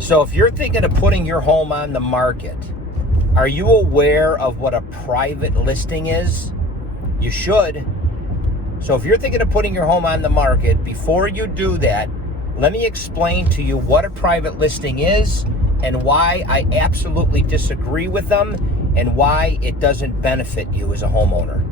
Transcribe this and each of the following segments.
So if you're thinking of putting your home on the market, are you aware of what a private listing is? You should. So if you're thinking of putting your home on the market, before you do that, let me explain to you what a private listing is and why I absolutely disagree with them and why it doesn't benefit you as a homeowner.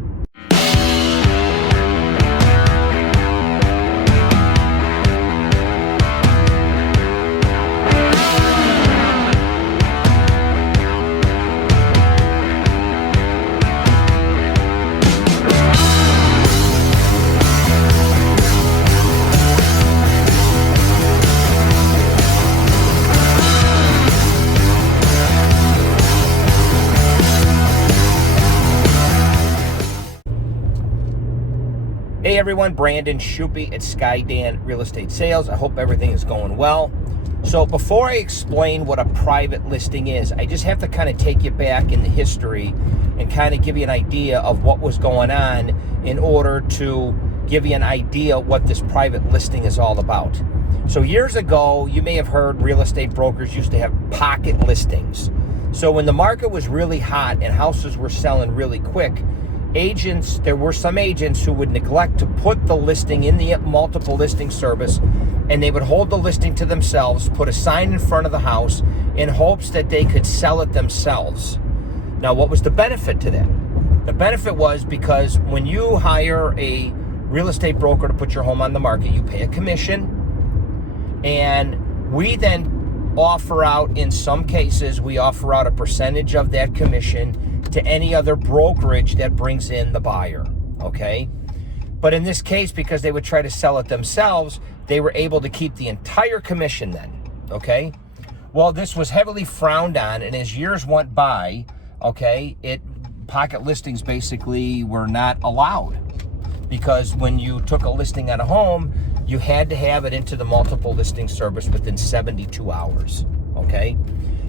Hey everyone, Brandon Schuppe at Skydan Real Estate Sales. I hope everything is going well. So before I explain what a private listing is, I just have to kind of take you back in the history and kind of give you an idea of what was going on in order to give you an idea what this private listing is all about. So years ago, you may have heard real estate brokers used to have pocket listings. So when the market was really hot and houses were selling really quick, there were some agents who would neglect to put the listing in the multiple listing service, and they would hold the listing to themselves, put a sign in front of the house in hopes that they could sell it themselves. Now, what was the benefit to that? The benefit was because when you hire a real estate broker to put your home on the market, you pay a commission, and we then offer out, in some cases, we offer out a percentage of that commission to any other brokerage that brings in the buyer, okay? But in this case, because they would try to sell it themselves, they were able to keep the entire commission then, okay? Well, this was heavily frowned on, and as years went by, okay, pocket listings basically were not allowed, because when you took a listing on a home, you had to have it into the multiple listing service within 72 hours, okay?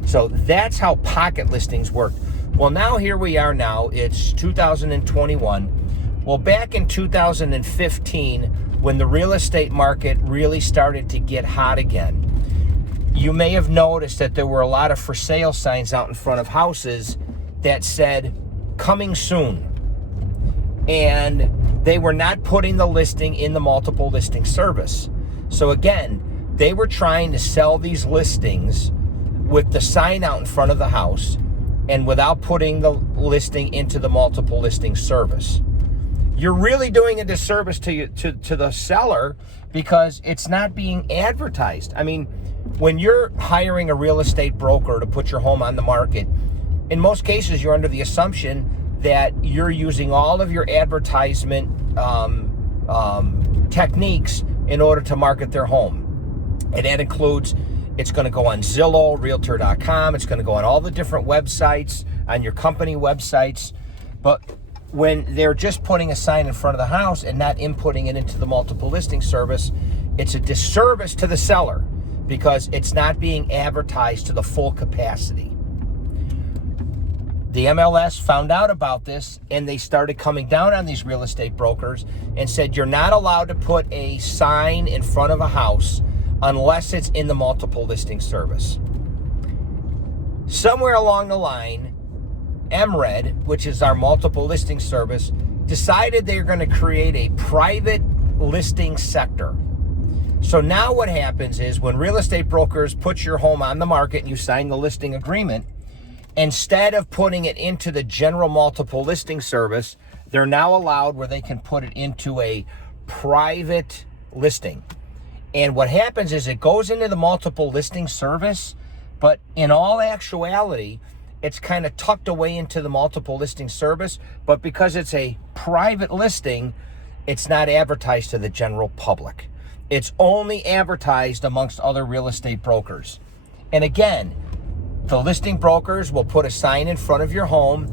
So that's how pocket listings work. Well, now here we are now, it's 2021. Well, back in 2015, when the real estate market really started to get hot again, you may have noticed that there were a lot of for sale signs out in front of houses that said, coming soon. And they were not putting the listing in the multiple listing service. So again, they were trying to sell these listings with the sign out in front of the house and without putting the listing into the multiple listing service. You're really doing a disservice to the seller because it's not being advertised. I mean, when you're hiring a real estate broker to put your home on the market, in most cases, you're under the assumption that you're using all of your advertisement techniques in order to market their home. And that includes, it's going to go on Zillow, Realtor.com. It's going to go on all the different websites, on your company websites. But when they're just putting a sign in front of the house and not inputting it into the multiple listing service, it's a disservice to the seller because it's not being advertised to the full capacity. The MLS found out about this and they started coming down on these real estate brokers and said, you're not allowed to put a sign in front of a house unless it's in the multiple listing service. Somewhere along the line, MRED, which is our multiple listing service, decided they're going to create a private listing sector. So now what happens is when real estate brokers put your home on the market and you sign the listing agreement, instead of putting it into the general multiple listing service, they're now allowed where they can put it into a private listing. And what happens is it goes into the multiple listing service, but in all actuality, it's kind of tucked away into the multiple listing service. But because it's a private listing, it's not advertised to the general public. It's only advertised amongst other real estate brokers. And again, the listing brokers will put a sign in front of your home.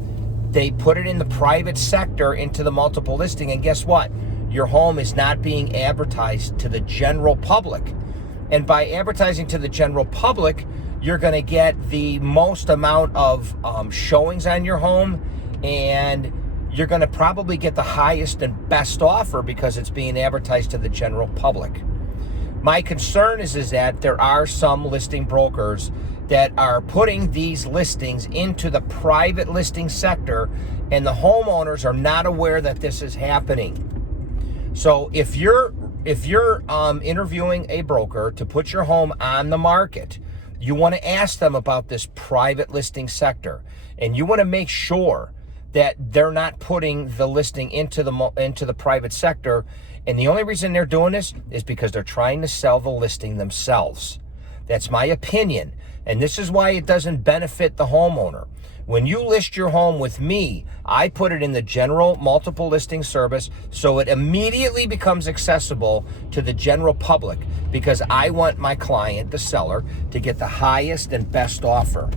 They put it in the private sector into the multiple listing. And guess what? Your home is not being advertised to the general public. And by advertising to the general public, you're going to get the most amount of showings on your home, and you're going to probably get the highest and best offer because it's being advertised to the general public. My concern is that there are some listing brokers that are putting these listings into the private listing sector, and the homeowners are not aware that this is happening. So if you're interviewing a broker to put your home on the market, you want to ask them about this private listing sector, and you want to make sure that they're not putting the listing into the private sector. And the only reason they're doing this is because they're trying to sell the listing themselves. That's my opinion. And this is why it doesn't benefit the homeowner. When you list your home with me, I put it in the general multiple listing service so it immediately becomes accessible to the general public, because I want my client, the seller, to get the highest and best offer.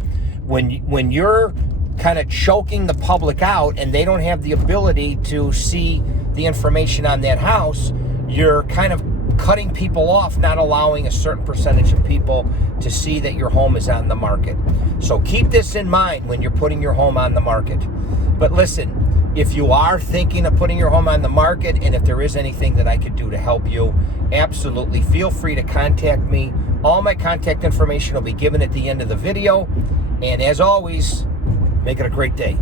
When you're kind of choking the public out and they don't have the ability to see the information on that house, you're kind of cutting people off, not allowing a certain percentage of people to see that your home is on the market. So keep this in mind when you're putting your home on the market. But listen, if you are thinking of putting your home on the market, and if there is anything that I could do to help you, absolutely feel free to contact me. All my contact information will be given at the end of the video. And as always, make it a great day.